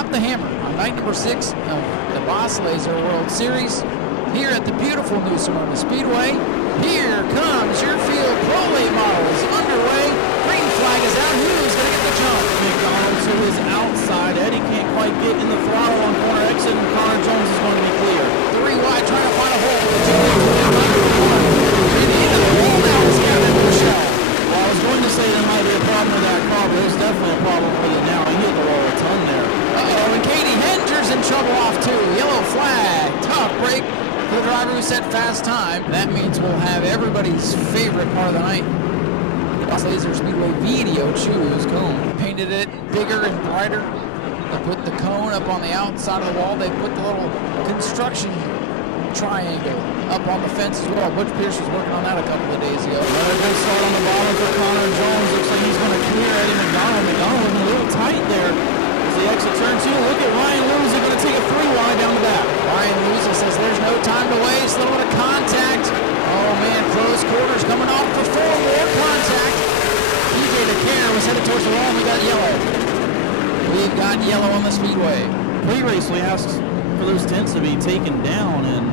drop the hammer on night number 6 of the Boss Laser World Series here at the beautiful new Smyrna Speedway. Here comes your field pro late models underway. Green flag is out. Who's going to get the jump? McDonald to his outside. Eddie can't quite get in the throttle on corner exit, and Connor Jones is going to be clear. 3 wide, trying to find a hole. And into the wall now is Kevin Michelle. Well, I was going to say there might be a problem with that car, but there's definitely a problem with it now. He hit the wall a ton there. Uh-oh, and Katie Henger's in trouble off too. Yellow flag. Tough break for the driver who set fast time. That means we'll have everybody's favorite part of the night. Boss Laser Speedway video choose cone. Painted it bigger and brighter. They put the cone up on the outside of the wall. They put the little construction triangle up on the fence as well. Butch Pierce was working on that a couple of days ago. Another good start on the bottom for Connor Jones. Looks like he's going to clear Eddie McDonald. McDonald was a little tight there as he exits turn 2. Look at Ryan Lewis going to take a 3 wide down the back. Ryan Lewis says there's no time to waste. A little bit of contact. Oh man, close quarters coming off for 4 more contact. TJ DeCare was headed towards the wall and we got yellow. We've got yellow on the speedway. Pre-race we asked for those tents to be taken down, and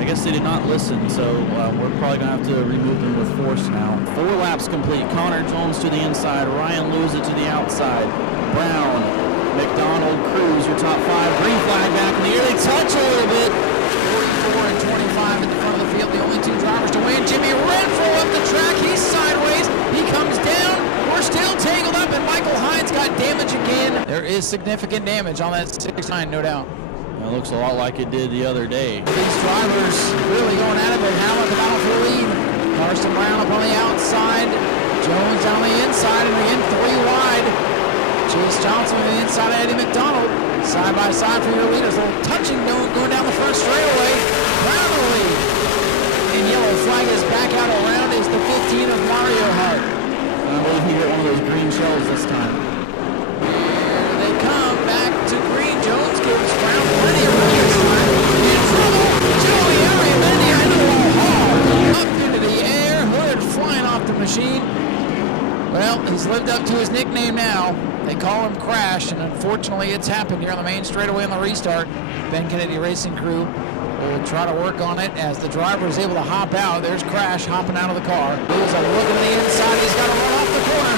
I guess they did not listen, so we're probably going to have to remove them with force now. 4 laps complete. Connor Jones to the inside. Ryan Lewis to the outside. Brown, McDonald, Cruz, your top 5. Green flag back in the air. They touch a little bit. 44 and 25 at the front of the field. The only 2 drivers to win. Jimmy Renfro up the track. He's sideways. He comes down. We're still tangled up, and Michael Hines got damage again. There is significant damage on that 6-9, no doubt. It looks a lot like it did the other day. These drivers really going at it, but Howard the battle for the lead. Carson Brown up on the outside. Jones down the inside, and again 3 wide. Chase Johnson on the inside of Eddie McDonald. Side by side for your leaders. A little touching going down the first straightaway. Brown the lead. And yellow flag is back out around is the 15 of Mario Hart. I believe he hit one of those green shells this time. Here they come back to green. Jones gives Brown plenty of room this time. In trouble. Joey Ariamendi into the wall hard. Up into the air. Hood flying off the machine. Well, he's lived up to his nickname now. They call him Crash, and unfortunately it's happened here on the main straightaway on the restart. Ben Kennedy Racing Crew will try to work on it as the driver is able to hop out. There's Crash hopping out of the car. Lewis looking to the inside. He's got to run off the corner.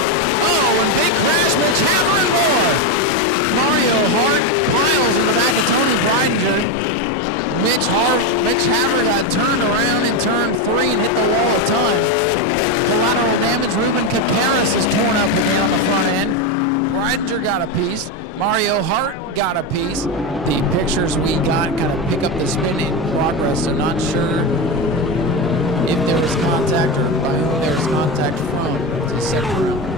Oh, and big crash. Mitch Hammer and more. Mario Hart piles in the back of Tony Breidinger. Mitch Hammer got turned around in turn 3 and hit the wall a ton. Collateral damage. Ruben Cacaris is torn up again on the front end. Breidinger got a piece. Mario Hart got a piece. The pictures we got kind of pick up the spin in progress, so not sure if there was contact or by whom there's contact from. It's a second round.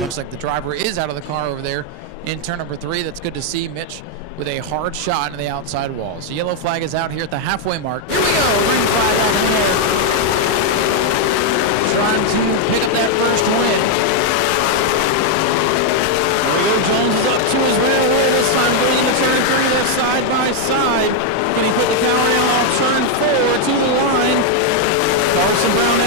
Looks like the driver is out of the car over there in turn number 3. That's good to see. Mitch with a hard shot into the outside wall. So yellow flag is out here at the halfway mark. Here we go, green flag out in there. Trying to pick up that first win. There we go, Jones is up to his rear wheel this time, going into turn 3, they're side by side. Can he put the counter down on turn 4 to the line? Carson Brown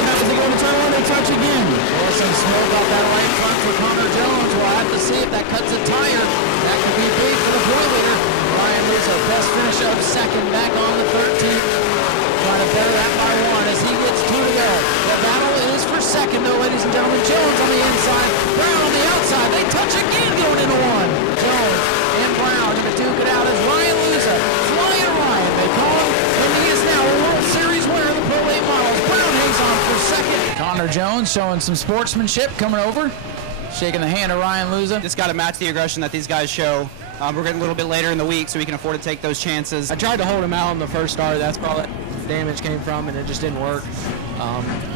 happens to go into turn 1, they touch again. Well, some smoke off that right front for Connor Jones. We'll have to see if that cuts a tire. That could be big for the point leader. Ryan Lewis, a best finish of second, back on the 13th. Trying to better that by 1 as he gets 2 to go. The battle is for second, though, ladies and gentlemen. Jones on the inside, Brown on the outside. They touch again going into 1. Jones and Brown going to duke it out as Ryan Lewis, Flying Ryan, they call him, and he is now a World Series winner of the Pro Late Models. Brown hangs on for second. Connor Jones showing some sportsmanship coming over. Shaking the hand of Ryan Luza. Just got to match the aggression that these guys show. We're getting a little bit later in the week, so we can afford to take those chances. I tried to hold him out on the first start. That's where all that damage came from, and it just didn't work.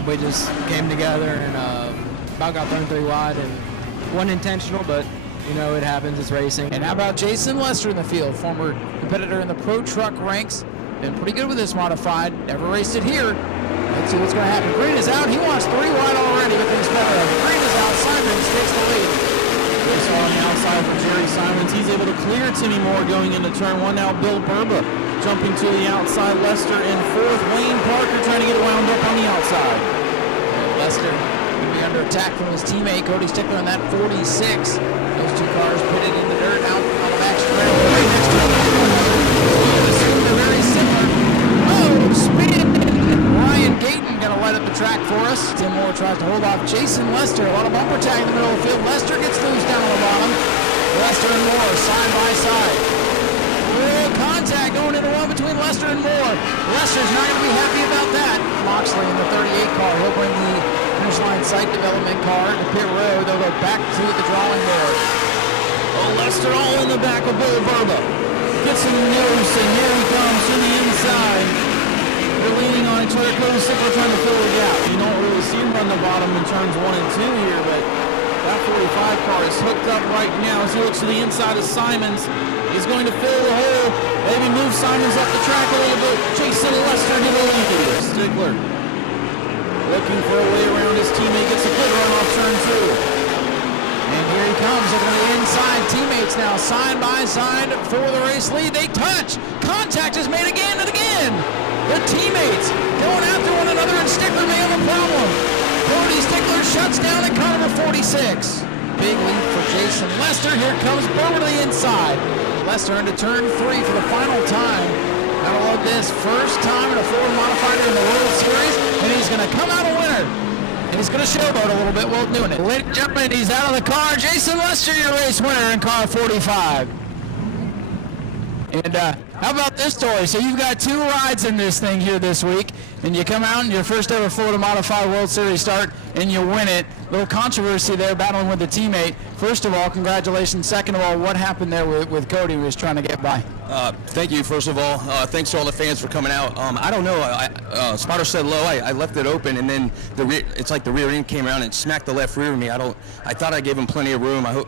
We just came together and about got thrown 3 wide, and wasn't intentional, but you know, it happens. It's racing. And how about Jason Lester in the field, former competitor in the Pro Truck ranks. Been pretty good with this modified. Never raced it here. Let's see what's going to happen. Green is out. He wants 3 wide already, but things better. Green is out. Simons takes the lead. Good start on the outside for Jerry Simons. He's able to clear Timmy Moore going into turn 1. Now Bill Burba jumping to the outside. Lester in fourth. Wayne Parker trying to get wound up on the outside. Lester going to be under attack from his teammate, Cody Stickler, on that 46. Those two cars pitted in the dirt out on the back straight. Right next to him. They're very similar. Oh, spin! Ryan Gayton going to light up the track for us. Tim Moore tries to hold off Jason Lester. A lot of bumper tag in the middle of the field. Lester gets loose down on the bottom. Lester and Moore side by side. Real contact going into one between Lester and Moore. Lester's not going to be happy about that. Moxley in the 38 car. He'll bring the finish line site development car to pit road. They'll go back to the drawing board. Oh, Lester all in the back of Bull Burba. Gets him loose, and here he comes from the inside. They're leaning on each other. Cody Stickler trying to fill the gap. You don't really see him run the bottom in turns 1 and 2 here, but that 45 car is hooked up right now as he looks to the inside of Simons. He's going to fill the hole. Maybe move Simons up the track a little bit. Jason Lester to the lead. Stickler looking for a way around his teammate. Gets a good run off turn 2. And here he comes. They're going to be inside teammates now, side by side for the race lead. They touch. Contact is made again and again. The teammates going after one another, and Stickler may have a problem. Cody Stickler shuts down at car number 46. Big lead for Jason Lester. Here comes Burber to the inside. Lester into turn 3 for the final time. Gotta love this. First time in a Ford modified in the World Series, and he's going to come out a winner. And he's going to showboat a little bit while doing it. Ladies and gentlemen, he's out of the car. Jason Lester, your race winner in car 45. And how about this story? So you've got 2 rides in this thing here this week, and you come out in your first ever Florida Modified World Series start, and you win it. Little controversy there, battling with a teammate. First of all, congratulations. Second of all, what happened there with Cody who was trying to get by? Thank you, first of all. Thanks to all the fans for coming out. I don't know. Spotter said low. I left it open, and then it's like the rear end came around and smacked the left rear of me. I thought I gave him plenty of room. I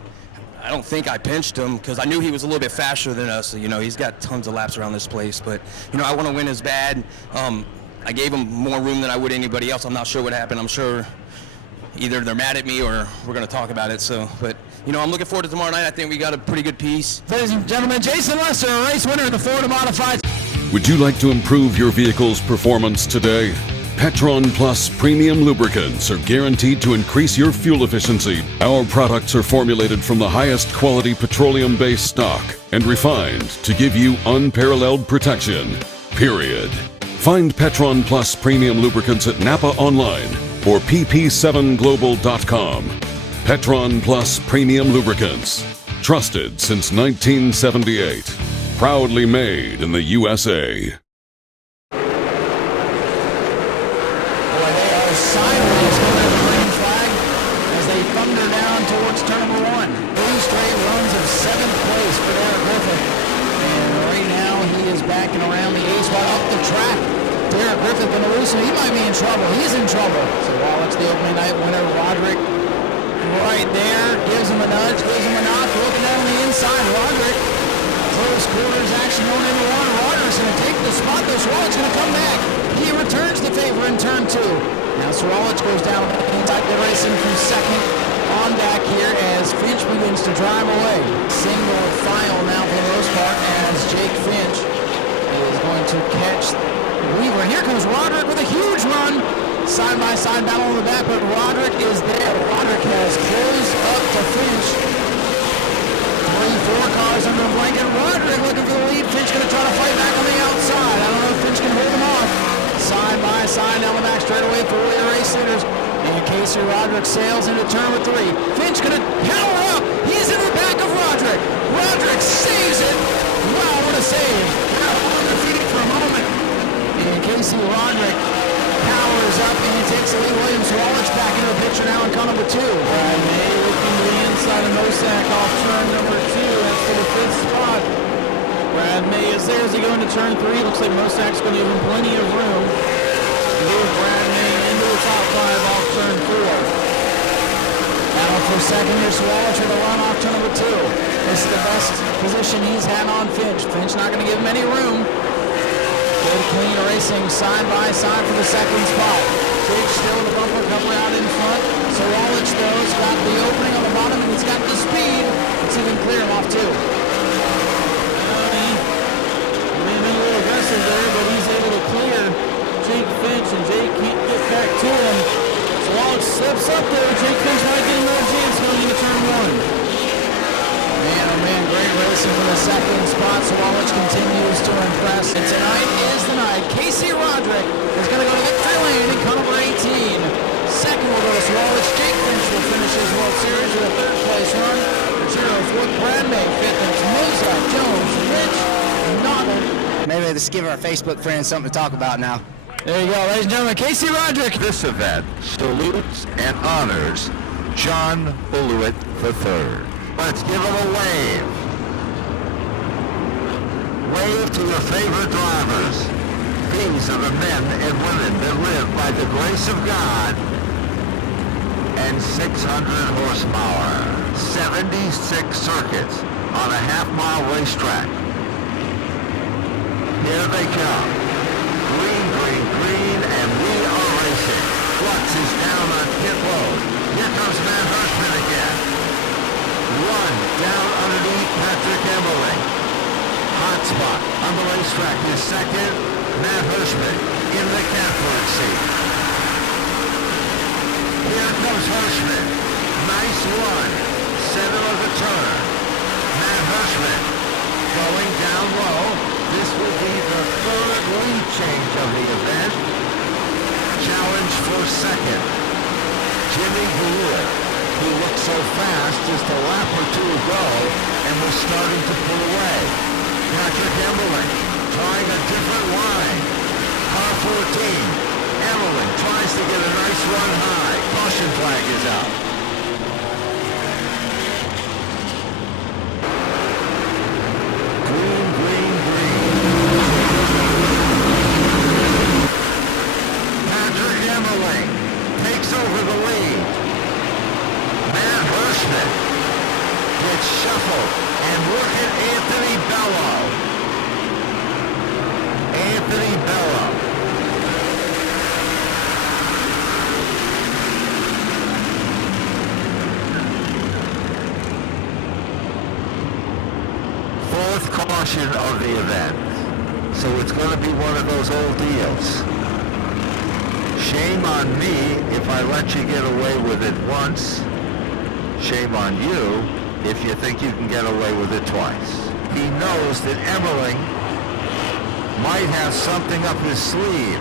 don't think I pinched him because I knew he was a little bit faster than us. You know, he's got tons of laps around this place. But, you know, I want to win as bad. I gave him more room than I would anybody else. I'm not sure what happened. I'm sure either they're mad at me or we're going to talk about it. So, but, you know, I'm looking forward to tomorrow night. I think we got a pretty good piece. Ladies and gentlemen, Jason Lester, a race winner in the Florida Modified. Would you like to improve your vehicle's performance today? PETRON Plus premium lubricants are guaranteed to increase your fuel efficiency. Our products are formulated from the highest quality petroleum-based stock and refined to give you unparalleled protection. Period. Find PETRON Plus premium lubricants at Napa online or pp7global.com. PETRON Plus premium lubricants. Trusted since 1978. Proudly made in the USA. Sideways going at the green flag as they thunder down towards turn number 1. 3 straight runs of 7th place for Derek Griffith. And right now he is backing around the ace while up the track. Derek Griffith going to lose him. He might be in trouble. He's in trouble. So Wallet's the opening night winner. Roderick right there. Gives him a nudge. Gives him a knock. Looking down on the inside. Roderick. Close quarters action going into 1. Roderick's going to take the spot. Though Wallet's going to come back. He returns the favor in turn 2. Now Sirolic goes down inside the racing from second on back here as Finch begins to drive away. Single file now for the most part as Jake Finch is going to catch Weaver. And here comes Roderick with a huge run. Side by side battle on the back, but Roderick is there. Roderick has closed up to Finch. 3-4 cars under the blanket. Roderick looking for the lead. Finch going to try to fight back on the outside. I don't know if Finch can hold him off. Side by side down the back straightaway for the race leaders. And Casey Roderick sails into turn number 3. Finch going to power up. He's in the back of Roderick. Roderick saves it. Wow, what a save. Undefeated for a moment. And Casey Roderick powers up and he takes the lead. Williams Wallace back into the picture now in car number 2. Brad May looking to the inside of Mosack off turn number 2. That's for the 5th spot. Brad May is there as they go into turn 3. Looks like Mosack's going to give him plenty of room to move Brad May into the top 5 off turn 4. Now for second here, Swallow trying to run off turn number 2. This is the best position he's had on Finch. Finch not going to give him any room. Good clean racing side by side for the second spot. Jake still with the bumper cover out in front. So Wallich though has got the opening on the bottom and he's got the speed. Let's see if he can clear him off too. Maybe a little steps up there. Jake Finch might get another chance going into turn one. Man, oh man, great racing for the second spot. So Wallich continues to impress. And tonight is the night. Casey Roderick is going to go to victory lane in car number 18. Second will go to Wallich. Jake Finch will finish his World Series with a third place run. Fourth, Brad May. Fifth, it's Moza, Jones, Rich, Nottle. Maybe let's give our Facebook friends something to talk about now. There you go, ladies and gentlemen, Casey Roderick. This event salutes and honors John Bulluit III. Let's give him a wave. Wave to your favorite drivers. These are the men and women that live by the grace of God and 600 horsepower. 76 circuits on a half-mile racetrack. Here they come. Green, green, green, and we are racing. Flux is down on pit road. Here comes Matt Hirschman again. One down underneath Patrick Emmerling. Hot spot on the racetrack is second. Matt Hirschman in the catbird seat. Here comes Hirschman. Nice run. Center of the turn. Matt Hirschman going down low. This will be the third lead change of the event. Challenge for second. Jimmy Bulluit, who looked so fast just a lap or two ago and was starting to pull away. Patrick Emmerling trying a different line. Car 14. Emmerling tries to get a nice run high. Caution flag is out. Green, green, green. Patrick Emmerling takes over the lead. Matt Hirschman gets shuffled. And look at Anthony Bello. Anthony Bello. Fourth caution of the event. So it's going to be one of those old deals. Shame on me if I let you get away with it once. Shame on you if you think you can get away with it twice. He knows that Emmerling might have something up his sleeve.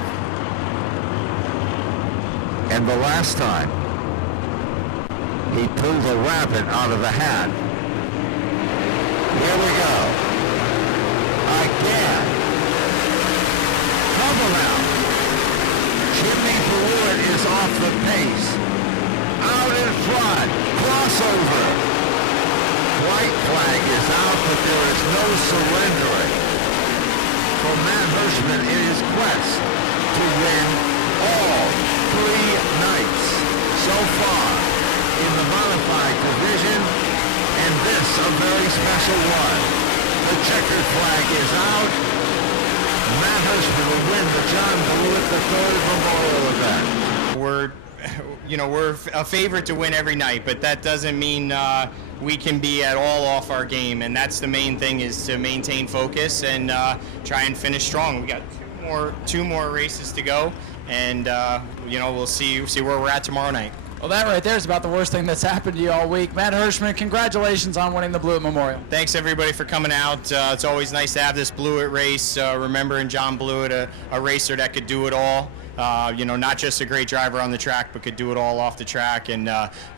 And the last time, he pulled a rabbit out of the hat. Here we go. Again. Trouble out. Jimmy Bulluit is off the pace. Out in front. Crossover. White flag is out, but there is no surrendering for Matt Hirschman in his quest to win all 3 nights so far in the modified division, and this a very special one. The checkered flag is out. Matt Hirschman will win the John Bulluit III Memorial event. We're a favorite to win every night, but that doesn't mean we can be at all off our game, and that's the main thing, is to maintain focus and try and finish strong. We got two more races to go, and we'll see where we're at tomorrow night. Well, that right there is about the worst thing that's happened to you all week. Matt Hirschman, congratulations on winning the Blewett Memorial. Thanks everybody for coming out. It's always nice to have this Blewett race, remembering John Blewett, a racer that could do it all. Not just a great driver on the track, but could do it all off the track. And,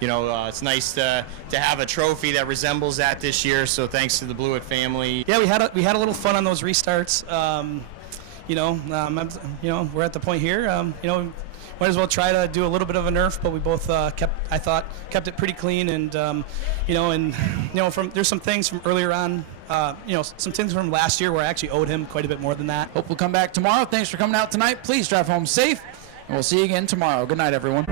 it's nice to have a trophy that resembles that this year. So thanks to the Blewett family. Yeah, we had a little fun on those restarts. We're at the point here, might as well try to do a little bit of a nerf, but we both kept it pretty clean. And, there's some things from earlier on, some things from last year where I actually owed him quite a bit more than that. Hope we'll come back tomorrow. Thanks for coming out tonight. Please drive home safe, and we'll see you again tomorrow. Good night, everyone.